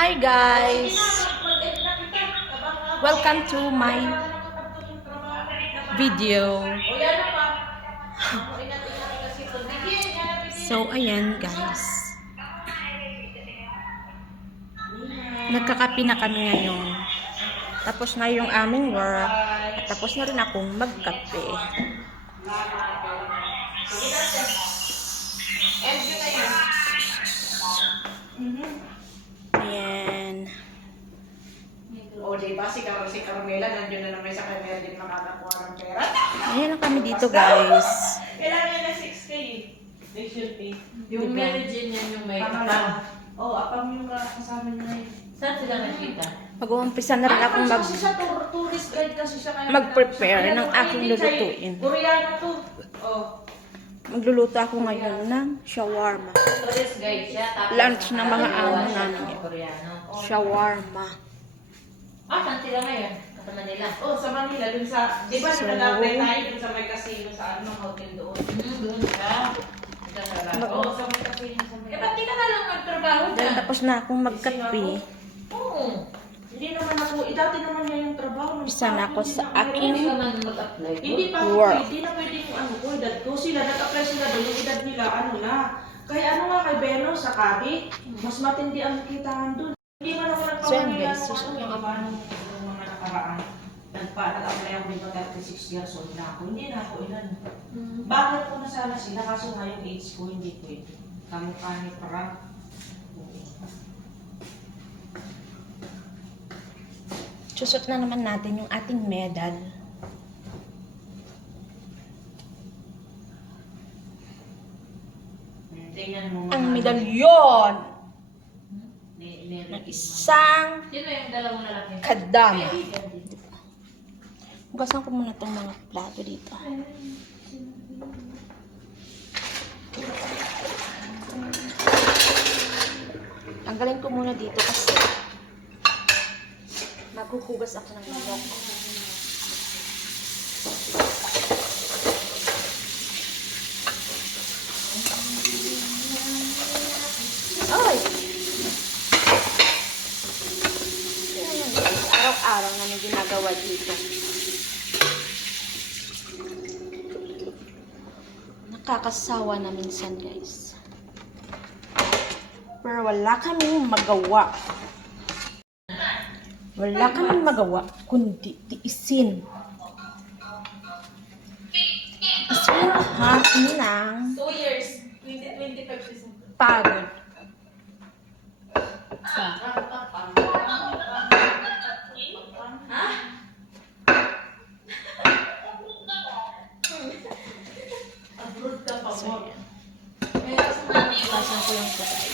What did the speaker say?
Hi guys! Welcome to my video. So, ayan guys. Nagkakapi na kami ngayon. Tapos na yung aming work. At tapos na rin akong magkape. Ba, si, Car si Carmela, nandiyon na naman sa kanya din makakakuha ng pera. Ayan lang kami dito guys. Kailangan niya na 6K. They should pay. Yung Diba? Mary Jane yan yung may apam. Oo, apam yung ah, kasama niya yun. Saan sila nakita? Mag-uumpisa na rin akong mag... Kasi siya, tour- tourist guide kasi siya. kaya- mag-prepare ng aking lulutuin. Koreano to. Oh. Magluluto ako ngayon ng shawarma. Tourist guide siya. Lunch ng mga siya namin. Shawarma. Ah, saan sila ngayon? Sa Manila. Oh, sa Manila, dun sa, di ba, So- nag-apply tayo dun sa may casino sa ano, hotel doon. Hmm, doon ka. Oo, sa may casino sa may... Eh, ba't di ka na lang magtrabaho Dahil dyan? tapos na akong magkape. Oo. Hindi naman ako, eh, dati naman niya yung trabaho. Isa na ako hindi sa aking- Hindi. Hindi pa ako Work. pwede na pwede yung ano ko, edad ko. Sila, nag-apply sila doon, yung edad nila, ano na. Kaya ano nga kay Beno sa Cavite, mas matindi ang kitaan doon. Hindi man ako So, guys. ng ano, yung iba nung mga nakaraan. Nagpa, nag-apply ako dito 36 years old na ako. Hindi na ako ilan. Bakit ko na sana sila, kaso nga yung age ko hindi pwede. Kamukha ni parang. Susot na naman natin yung ating medal. Tingnan mo Ang medalyon ng isang kadama. Hugasan ko muna itong mga plato dito. Tanggalin ko muna dito kasi maghuhugas ako ng manok. Na may ginagawa dito. Nakakasawa na minsan, guys. Pero wala kaming magawa. Wala kaming magawa, kundi tiisin. Asin ng 2 years, 2025 December. pagod. 发现会用不着